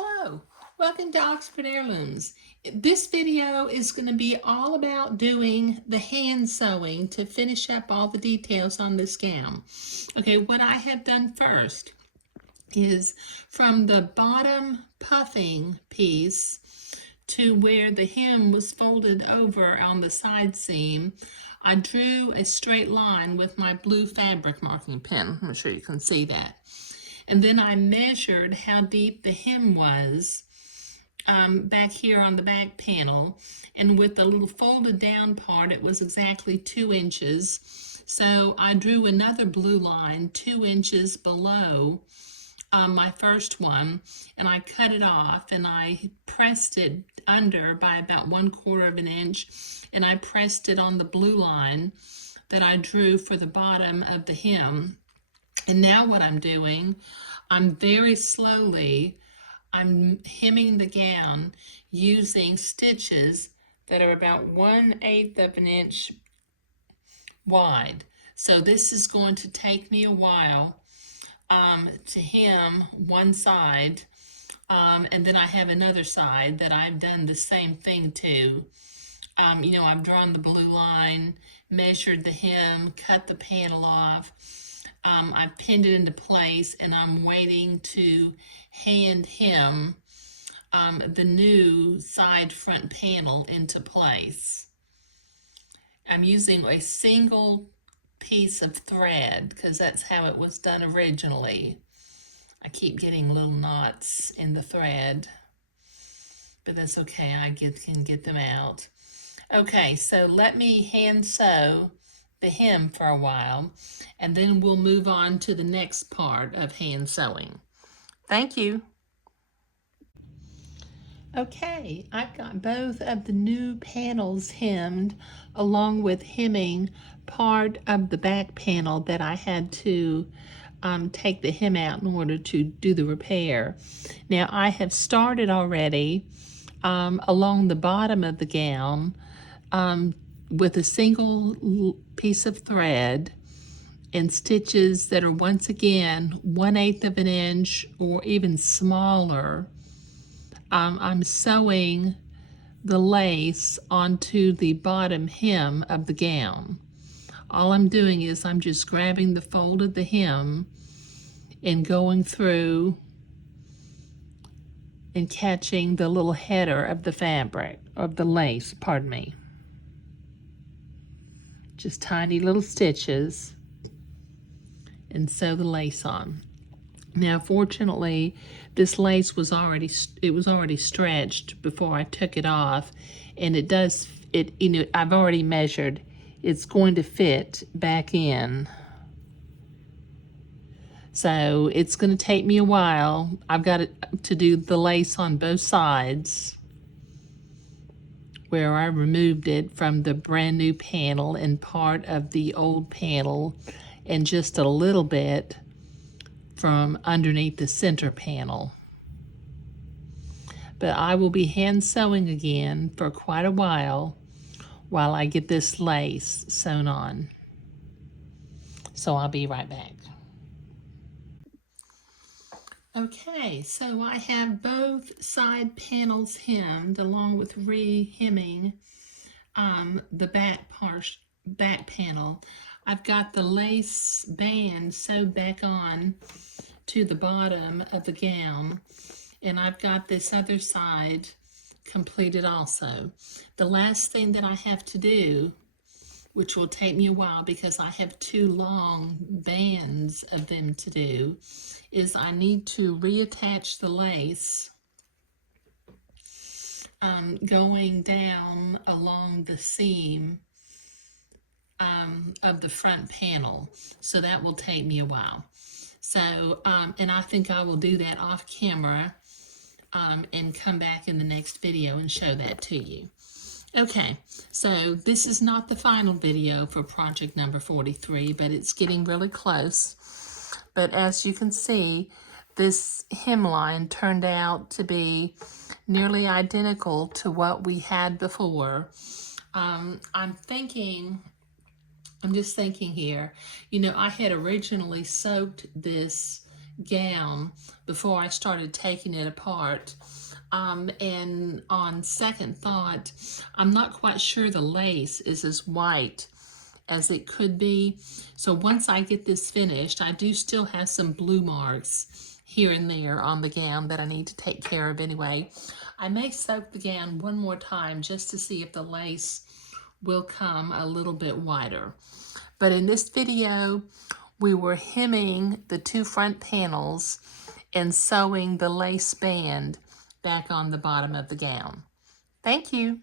Hello, welcome to Oxford Heirlooms. This video is going to be all about doing the hand sewing to finish up all the details on this gown. Okay, what I have done first is from the bottom puffing piece to where the hem was folded over on the side seam, I drew a straight line with my blue fabric marking pen. I'm sure you can see that. And then I measured how deep the hem was back here on the back panel. And with the little folded down part, it was exactly 2 inches. So I drew another blue line 2 inches below my first one, and I cut it off and I pressed it under by about 1/4 of an inch, and I pressed it on the blue line that I drew for the bottom of the hem. And now what I'm doing, I'm very slowly, I'm hemming the gown using stitches that are about 1/8 of an inch wide. So this is going to take me a while to hem one side, and then I have another side that I've done the same thing to. I've drawn the blue line, measured the hem, cut the panel off. I've pinned it into place, and I'm waiting to hand hem the new side front panel into place. I'm using a single piece of thread because that's how it was done originally. I keep getting little knots in the thread, but that's okay, I can get them out. Okay, so let me hand sew the hem for a while, and then we'll move on to the next part of hand sewing. Thank you. Okay, I've got both of the new panels hemmed, along with hemming part of the back panel that I had to take the hem out in order to do the repair. Now I have started already along the bottom of the gown with a single piece of thread and stitches that are once again 1/8 of an inch or even smaller. I'm sewing the lace onto the bottom hem of the gown. All I'm doing is I'm just grabbing the fold of the hem and going through and catching the little header of the fabric, of the lace, pardon me. Just tiny little stitches, and sew the lace on. Now, fortunately, this lace was already stretched before I took it off, and I've already measured. It's going to fit back in. So it's going to take me a while. I've got to do the lace on both sides, where I removed it from the brand new panel and part of the old panel, and just a little bit from underneath the center panel. But I will be hand sewing again for quite a while I get this lace sewn on. So I'll be right back. Okay, so I have both side panels hemmed, along with re-hemming the back panel. I've got the lace band sewed back on to the bottom of the gown, and I've got this other side completed also. The last thing that I have to do, which will take me a while because I have 2 long bands of them to do, is I need to reattach the lace going down along the seam of the front panel. So that will take me a while. So, and I think I will do that off camera and come back in the next video and show that to you. Okay, so this is not the final video for project number 43, but it's getting really close. But as you can see, this hemline turned out to be nearly identical to what we had before. I'm just thinking here, I had originally soaked this gown before I started taking it apart. And on second thought, I'm not quite sure the lace is as white as it could be. So once I get this finished, I do still have some blue marks here and there on the gown that I need to take care of anyway. I may soak the gown one more time just to see if the lace will come a little bit wider. But in this video, we were hemming the two front panels and sewing the lace band back on the bottom of the gown. Thank you.